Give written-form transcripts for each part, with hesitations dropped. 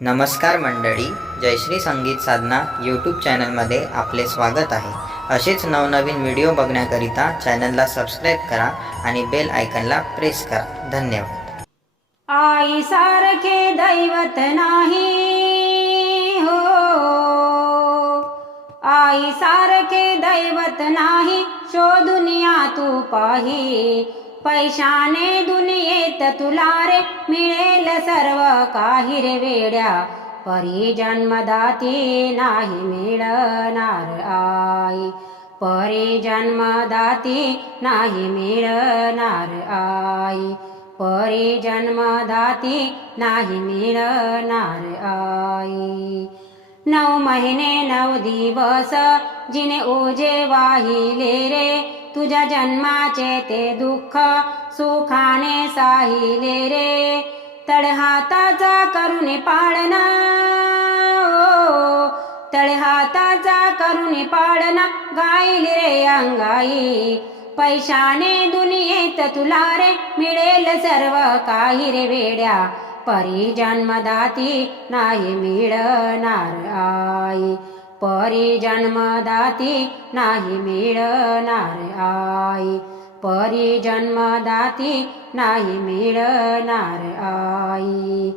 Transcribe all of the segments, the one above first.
नमस्कार मंडळी, जयश्री संगीत साधना यूट्यूब चॅनलमध्ये आपले स्वागत आहे. असेच नवनवीन व्हिडिओ बघण्याकरिता चॅनलला सबस्क्राईब करा आणि बेल आयकॉनला प्रेस करा. धन्यवाद. आई सारखे दैवत नाही हो, आई सारखे दैवत नाही, शोधून या तू पाही. पैशाने दुनियेत तुला रे मिळेल सर्व काही रे वेड्या, परी जन्मदाती नाही मिळणार आई. परी जन्मदाती नाही मिळणार आई. परी जन्मदाती नाही मिळणार आई. 9 महिने 9 दिवस जिने ओझे वाहिले रे, तुझ्या जन्माचे ते दुःख सुखाने साहिले रे. तळहाताचा करुणे पाळणा, तळहाताचा करुणे पाळणा, गाईल रे अंगाई. पैशाने दुनियेत तुला रे मिळेल सर्व काही रे वेड्या, परी जन्मदाती नाही मिळणार आई. परी जन्मदाती नाही मिळणार आई. परी जन्मदाती नाही मिळणार आई.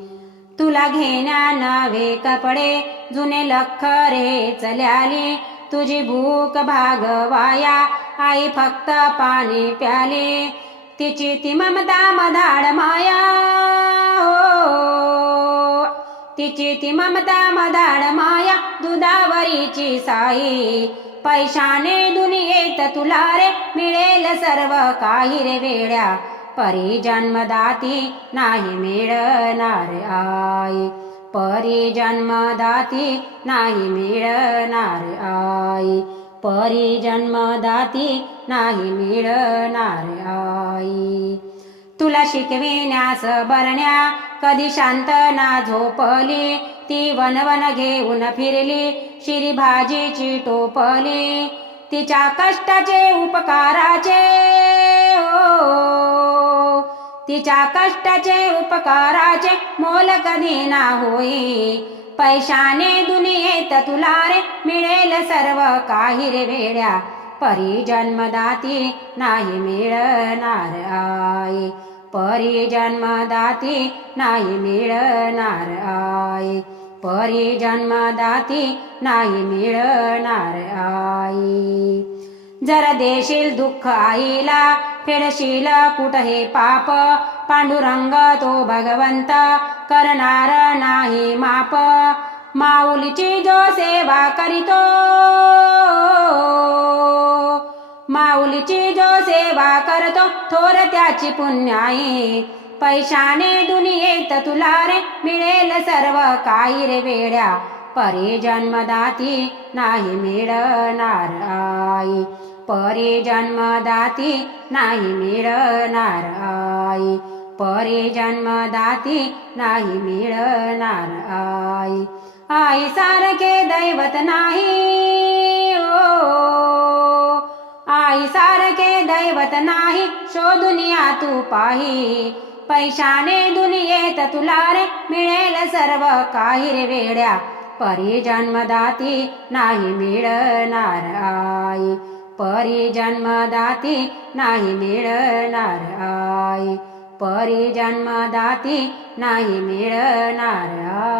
तुला घेण्या नवे कपडे जुने लखरे चल्याली, तुझी भूक भागवाया आई फक्त पाणी प्याले. तिची ती ममता मधाड माया हो, तिची ती ममता मधाड माया, दुधावरीची साई. पैशाने दुनियेत तुला रे मिळेल सर्व काही रे वेड्या, परी जन्मदाती नाही मिळणार आई. परी जन्मदाती नाही मिळणार आई. परी जन्मदाती नाही मिळणार आई. तुला शिकविण्यास बरण्या कधी शांत ना झोपली, ती वनवन घेऊन फिरली शिरी भाजीची टोपली. तिच्या कष्टाचे उपकाराचे हो, तिच्या कष्टाचे उपकाराचे मोल कधी ना होई. पैशाने दुनियेत तुला रे मिळेल सर्व काही रे वेड्या, परी जन्मदाती नाही मिळणार आई. परी जन्मदाती नाही मिळणार आई. परी जन्मदाती नाही मिळणार आई. जर देशील दुःख आईला, फेडशील कुठं हे पाप, पांडुरंग तो भगवंत करणार नाही माप. माऊलीची जो सेवा करीतो, माऊलीची जो सेवा करतो, थोर त्याची पुण्याई. पैशाने दुनियेत तुला रे मिळेल सर्व काही रे वेड्या, परी जन्मदाती नाही मिळणार आई. परी जन्मदाती नाही मिळणार आई. परी जन्मदाती नाही मिळणार आई. आई सारखे दैवत नाही ओ, आई सारखे दैवत नाही, शोधून या तू पाही. पैशाने दुनियेत तुला रे मिळेल सर्व काही रे वेड्या, परी जन्मदाती नाही मिळणार आई. परी जन्मदाती नाही मिळणार आई. परी जन्मदाती नाही मिळणार आई.